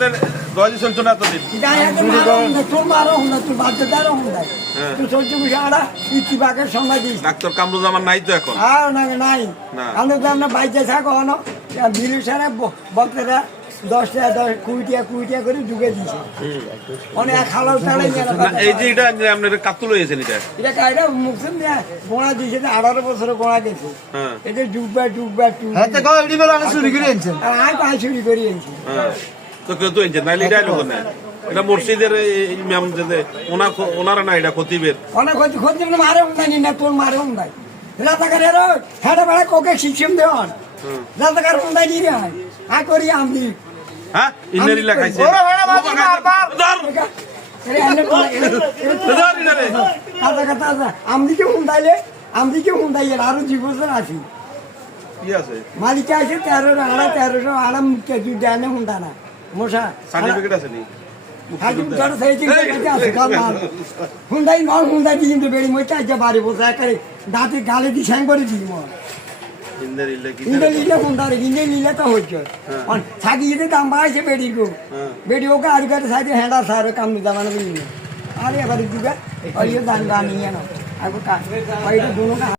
দোয়াজি চলছো না এতদিন ডাক্তার কামরুজ্জামান নাই তো এখন নাই বাইতে থাকো বিলু সারা বক্তারা 10 টাকা 20 টাকা করে ঢুকে দিয়েছে অনেক খালাও তাড়াই এই যে এটা আপনার কাতুল হয়েছেন এটা এটা মুসলিম গোড়া দিয়েছে 18 বছর গোড়া গেছে এটা ডুববা চুরি করে এনেছে আমি চুরি করে এনেছি তো কেউ তো এনেছে নাইলে এটা লোক না এটা মসজিদের ইমাম যে ওনারা না এটা খতিবের অনেক ক্ষতি মারে উন্দানি না তোর মারে উন্দাই রাতাকারের হেঁটে বেড়া কোকে শিক্ষম দেওয়ান রাতাকার উন্দাই নিয়ে হয় আ করি আমি হ্যাঁ ইন্নারিলা খাইছে আমদিকে হুন্দাইলে আরো 2 বছর আছি মালিক আছে 1300 আড়া মুখে দুধ দেয় না হুন্ডা না মশা সার্টিফিকেট আছে নি হুন্দাই হুন্দাই দিয়ে কিন্তু বেড়ি মই চাইছে বাড়ি বসে একারে দাঁতে গালে দিয়ে স্যাং করে দিই মন ইন্দে নিলে হুন্ডারে ইন্দে নিলে তো হচ্ছে থাকি যেতে দাম বাড়াইছে বেড়ি গো বেড়ি ওকে আর গাড়ি সাইডে হ্যান্ডা সার কাম জামানো আরে এবারে দিবে ওই দান গান নিয়ে না আর দুনো